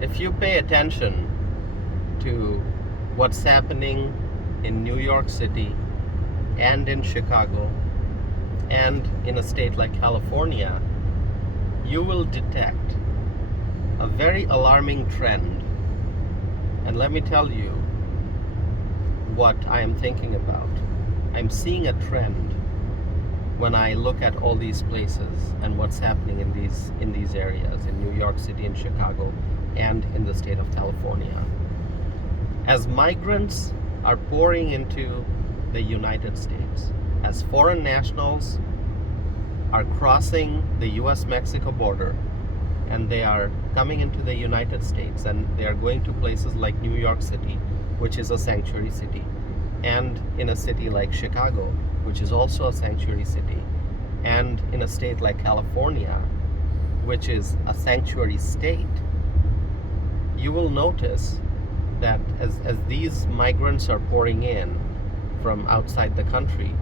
If you pay attention to what's happening in New York City and in Chicago and in a state like California, you will detect a very alarming trend. And let me tell you what I am thinking about. I'm seeing a trend when I look at all these places and what's happening in these areas, in New York City, in Chicago, and in the state of California. As migrants are pouring into the United States, as foreign nationals are crossing the US-Mexico border, and they are coming into the United States, and they are going to places like New York City, which is a sanctuary city, and in a city like Chicago, which is also a sanctuary city, and in a state like California, which is a sanctuary state, you will notice that as these migrants are pouring in from outside the country,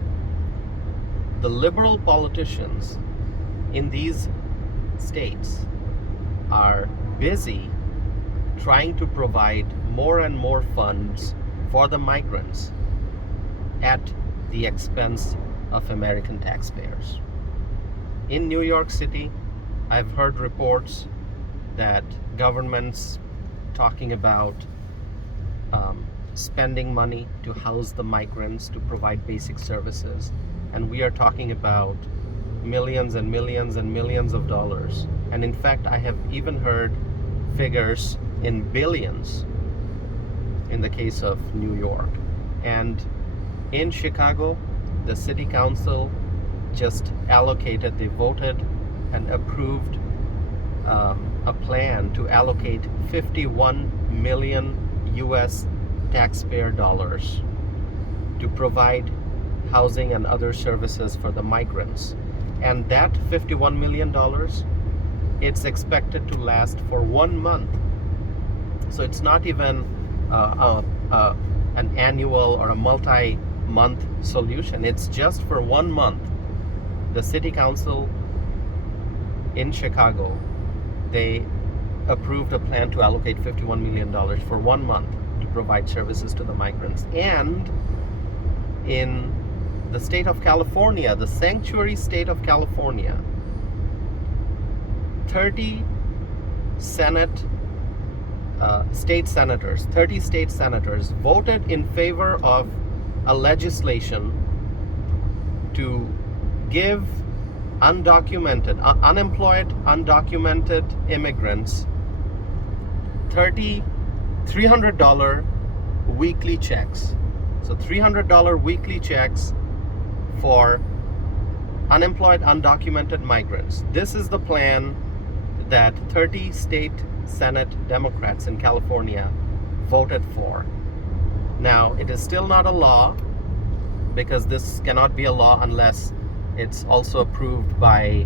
the liberal politicians in these states are busy trying to provide more and more funds for the migrants at the expense of American taxpayers. In New York City, I've heard reports that governments talking about spending money to house the migrants, to provide basic services, and we are talking about millions and millions and millions of dollars. And in fact, I have even heard figures in billions in the case of New York. And in Chicago, the city council just allocated, they voted and approved a plan to allocate 51 million US taxpayer dollars to provide housing and other services for the migrants. And that $51 million, it's expected to last for 1 month. So it's not even an annual or a multi-month solution. It's just for 1 month. The city council in Chicago, they approved a plan to allocate $51 million for 1 month to provide services to the migrants. And in the state of California, the sanctuary state of California, 30 state senators voted in favor of a legislation to give unemployed, undocumented immigrants $300 weekly checks. So $300 weekly checks for unemployed, undocumented migrants. This is the plan that 30 state Senate Democrats in California voted for. Now, it is still not a law, because this cannot be a law unless it's also approved by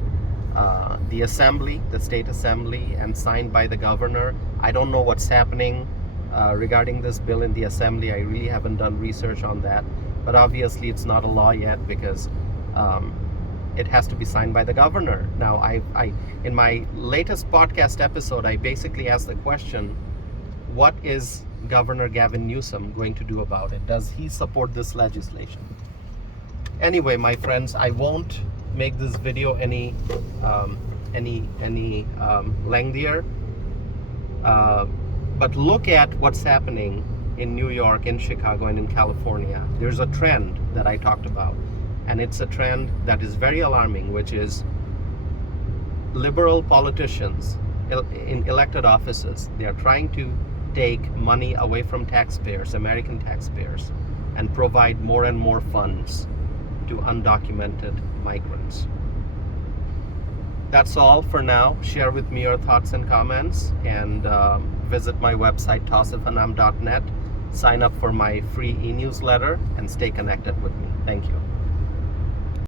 the assembly, the state assembly, and signed by the governor. I don't know what's happening regarding this bill in the assembly. I really haven't done research on that, but obviously it's not a law yet, because it has to be signed by the governor. Now, I in my latest podcast episode, I basically asked the question, what is Governor Gavin Newsom going to do about it? Does he support this legislation? Anyway, my friends, I won't make this video any lengthier. But look at what's happening in New York, in Chicago, and in California. There's a trend that I talked about, and it's a trend that is very alarming, which is liberal politicians in elected offices. They are trying to take money away from taxpayers, American taxpayers, and provide more and more funds to undocumented migrants. That's all for now. Share with me your thoughts and comments, and visit my website tawsifanam.net. Sign up for my free e-newsletter and stay connected with me. Thank you.